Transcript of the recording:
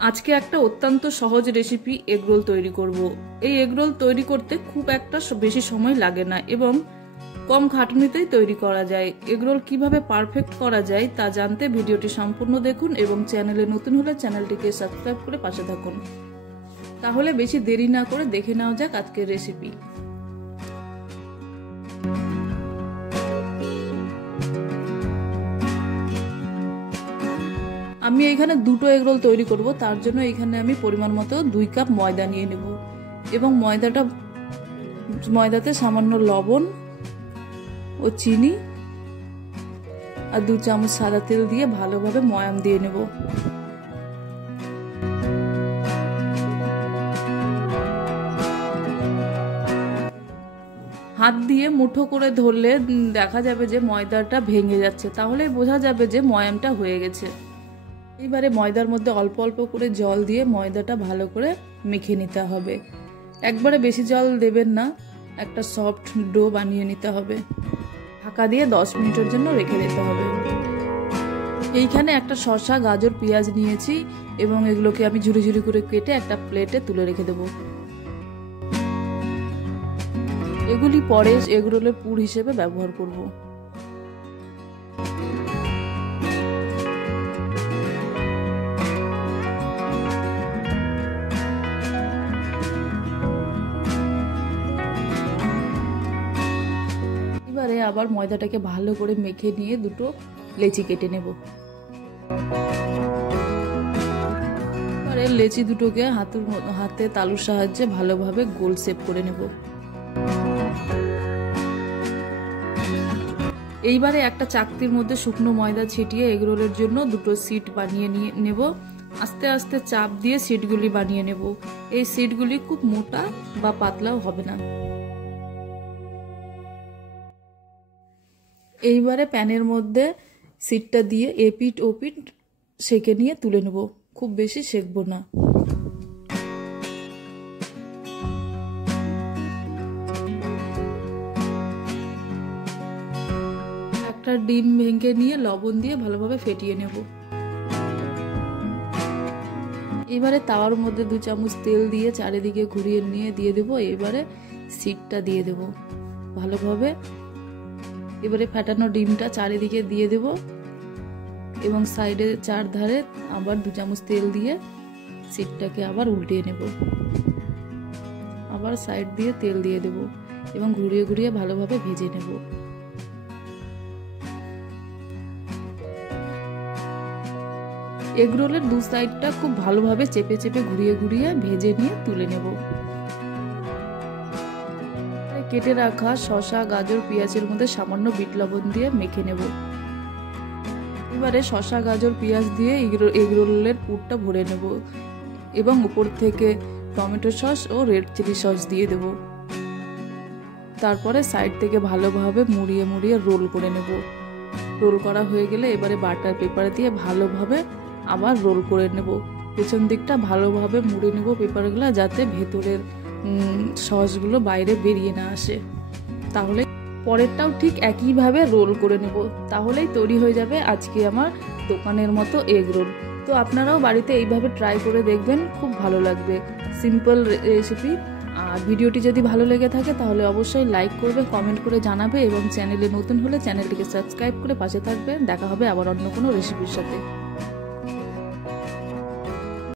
আজকে একটা অত্যন্ত সহজ রেসিপি এগরোল তৈরি করব। এই এগরোল তৈরি করতে খুব একটা বেশি সময় লাগে না এবং কম খাটুনিতেই তৈরি করা যায়। এগরোল কিভাবে পারফেক্ট করা যায় তা জানতে ভিডিওটি সম্পূর্ণ দেখুন এবং চ্যানেলে নতুন হলে চ্যানেলটিকে সাবস্ক্রাইব করে পাশে থাকুন। তাহলে বেশি দেরি না করে দেখে নেওয়া যাক আজকের রেসিপি। আমি এখানে দুটো এগরোল তৈরি করব, তার জন্য এখানে আমি পরিমাণ মতো 2 কাপ ময়দা নিয়ে নেব এবং ময়দাতে সামান্য লবণ ও চিনি আর 2 চামচ সাদা তেল দিয়ে ভালোভাবে ময়াম দিয়ে নেব। হাত দিয়ে মুঠো করে ধরলে দেখা যাবে যে ময়দাটা ভেঙে যাচ্ছে, তাহলে বোঝা যাবে যে ময়ামটা হয়ে গেছে। এবারে ময়দার মধ্যে অল্প অল্প করে জল দিয়ে ময়দাটা ভালো করে মেখে নিতে হবে। একবারে বেশি জল দেবেন না, একটা সফট ডো বানিয়ে নিতে হবে। ঢাকা দিয়ে 10 মিনিটের জন্য রেখে দিতে হবে। এইখানে একটা শসা, গাজর, পেঁয়াজ নিয়েছি এবং এগুলোকে আমি ঝুরি ঝুরি করে কেটে একটা প্লেটে তুলে রেখে দেব। এগুলি পরে এগরোলের পুর হিসেবে ব্যবহার করব। এবারে আবার ময়দাটাকে ভালো করে মেখে নিয়ে দুটো লেচি কেটে নেব। এবারে লেচি দুটোকে হাতে তালুর সাহায্যে ভালোভাবে গোল শেপ করে নেব। এইবারে একটা চাকতির মধ্যে শুকনো ময়দা ছিটিয়ে এগরোলের জন্য দুটো সিট বানিয়ে নেব। আস্তে আস্তে চাপ দিয়ে সিটগুলি বানিয়ে নেব। এই সিটগুলি খুব মোটা বা পাতলাও হবে না। এইবারে প্যানের মধ্যে সিটটা দিয়ে এপিট ওপিট সেঁকে নিয়ে তুলে নেব। খুব বেশি সেঁকবো না। একটা ডিম ভেঙে নিয়ে লবণ দিয়ে ভালোভাবে ফেটিয়ে নেব। এবারে তাওয়ার মধ্যে 2 চামচ তেল দিয়ে চারিদিকে ঘুরিয়ে নিয়ে দিয়ে দেব। এবারে সিটটা দিয়ে দেব ভালোভাবে। এবারে ফাটানো ডিমটা চারিদিকে দিয়ে দেব এবং সাইডে চারধারে আবার 2 চামচ তেল দিয়ে সিটটাকে আবার উল্টিয়ে নেব। আবার সাইড দিয়ে তেল দিয়ে দেব এবং ঘুরিয়ে ঘুরিয়ে ভালোভাবে ভেজে নেব। এগরোলের 2 সাইডটা খুব ভালোভাবে চেপে চেপে ঘুরিয়ে ঘুরিয়ে ভেজে নিয়ে তুলে নেব। কেটে রাখা শসা, গাজর, পেঁয়াজের মধ্যে সামান্য বিট লবণ দিয়ে মেখে নেব। এবারে শসা, গাজর, পেঁয়াজ দিয়ে এগরোলের পুরটা ভরে নেব এবং উপর থেকে টমেটো সস ও রেড চিলি সস দিয়ে দেব। তারপরে সাইড থেকে ভালোভাবে মুড়িয়ে মুড়িয়ে রোল করে নেব। রোল করা হয়ে গেলে এবারে বাটার পেপার দিয়ে ভালোভাবে আবার রোল করে নেব। পেছন দিকটা ভালোভাবে মুড়ে নেব পেপারগুলো, যাতে ভেতরের সসগুলো বাইরে বেরিয়ে না আসে। তাহলে পরেরটাও ঠিক একইভাবে রোল করে নেব। তাহলেই তৈরি হয়ে যাবে আজকে আমার দোকানের মতো এগরোল। তো আপনারাও বাড়িতে এইভাবে ট্রাই করে দেখবেন, খুব ভালো লাগবে। Simple recipe. আর ভিডিওটি যদি ভালো লেগে থাকে তাহলে অবশ্যই লাইক করবে, কমেন্ট করে জানাবে এবং চ্যানেলে নতুন হলে চ্যানেলটিকে সাবস্ক্রাইব করে পাশে থাকবে। দেখা হবে আবার অন্য কোনো রেসিপির সাথে।